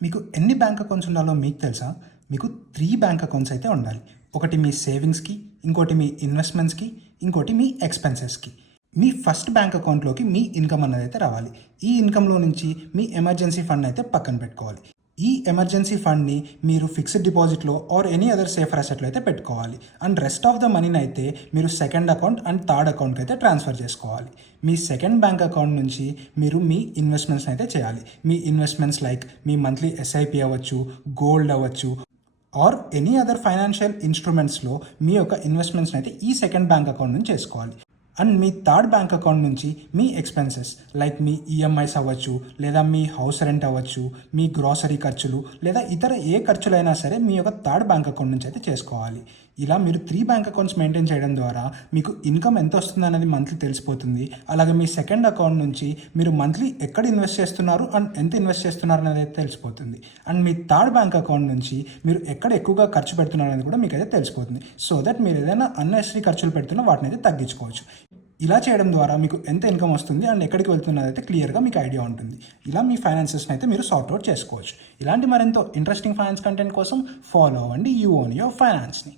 మీకు ఎన్ని bank accounts ఉండాలో మీకు తెలుసా? మీకు 3 బ్యాంక్ అకౌంట్స్ అయితే ఉండాలి. ఒకటి మీ సేవింగ్స్‌కి, ఇంకోటి మీ ఇన్వెస్ట్‌మెంట్స్‌కి, ఇంకోటి మీ ఎక్స్‌పెన్సెస్‌కి. మీ ఫస్ట్ బ్యాంక్ అకౌంట్‌లోకి మీ ఇన్‌కమ్ అన్నదైతే రావాలి. ఈ ఇన్‌కమ్‌లో నుంచి మీ ఎమర్జెన్సీ ఫండ్ అయితే పక్కన పెట్టుకోవాలి. ఈ ఎమర్జెన్సీ ఫండ్‌ని మీరు ఫిక్స్డ్ డిపాజిట్‌లో ఆర్ ఎనీ అదర్ సేఫర్ అసెట్‌లో అయితే పెట్టుకోవాలి. అండ్ రెస్ట్ ఆఫ్ ద మనీని అయితే మీరు సెకండ్ అకౌంట్ అండ్ థర్డ్ అకౌంట్‌కి అయితే ట్రాన్స్ఫర్ చేసుకోవాలి. మీ సెకండ్ బ్యాంక్ అకౌంట్ నుంచి మీరు మీ ఇన్వెస్ట్మెంట్స్ని అయితే చేయాలి. మీ ఇన్వెస్ట్మెంట్స్ లైక్ మీ మంత్లీ ఎస్ఐపి అవ్వచ్చు, గోల్డ్ అవ్వచ్చు ఆర్ ఎనీ అదర్ ఫైనాన్షియల్ ఇన్స్ట్రుమెంట్స్లో మీ యొక్క ఇన్వెస్ట్మెంట్స్ని అయితే ఈ సెకండ్ బ్యాంక్ అకౌంట్ నుంచి చేసుకోవాలి. And me third bank account నుంచి మీ ఎక్స్పెన్సెస్ లైక్ మీ ఈఎంఐస్ అవ్వచ్చు, లేదా మీ హౌస్ రెంట్ అవ్వచ్చు, మీ గ్రాసరీ ఖర్చులు, లేదా ఇతర ఏ ఖర్చులైనా సరే మీ యొక్క థర్డ్ బ్యాంక్ అకౌంట్ నుంచి అయితే చేసుకోవాలి. ఇలా మీరు 3 బ్యాంక్ అకౌంట్స్ మెయింటైన్ చేయడం ద్వారా మీకు ఇన్కమ్ ఎంత వస్తుంది అనేది మంత్లీ తెలిసిపోతుంది. అలాగే మీ సెకండ్ అకౌంట్ నుంచి మీరు మంత్లీ ఎక్కడ ఇన్వెస్ట్ చేస్తున్నారు అండ్ ఎంత ఇన్వెస్ట్ చేస్తున్నారు అనేది అయితే తెలిసిపోతుంది. And me third bank account నుంచి మీరు ఎక్కడ ఎక్కువగా ఖర్చు పెడుతున్నారు అనేది కూడా మీకు అయితే తెలిసిపోతుంది. సో దట్ మీరు ఏదైనా అన్నెసరీ ఖర్చులు పెడుతున్నా వాటిని అయితే తగ్గించుకోవచ్చు. ఇలా చేయడం ద్వారా మీకు ఎంత ఇన్కమ్ వస్తుంది అండ్ ఎక్కడికి వెళ్తున్నది అయితే క్లియర్గా మీకు ఐడియా ఉంటుంది. ఇలా మీ ఫైనాన్సెస్ని అయితే మీరు సార్ట్అవుట్ చేసుకోవచ్చు. ఇలాంటి మరెంతో ఇంట్రెస్టింగ్ ఫైనాన్స్ కంటెంట్ కోసం ఫాలో అవ్వండి యూ ఓన్ యువర్ ఫైనాన్స్ని.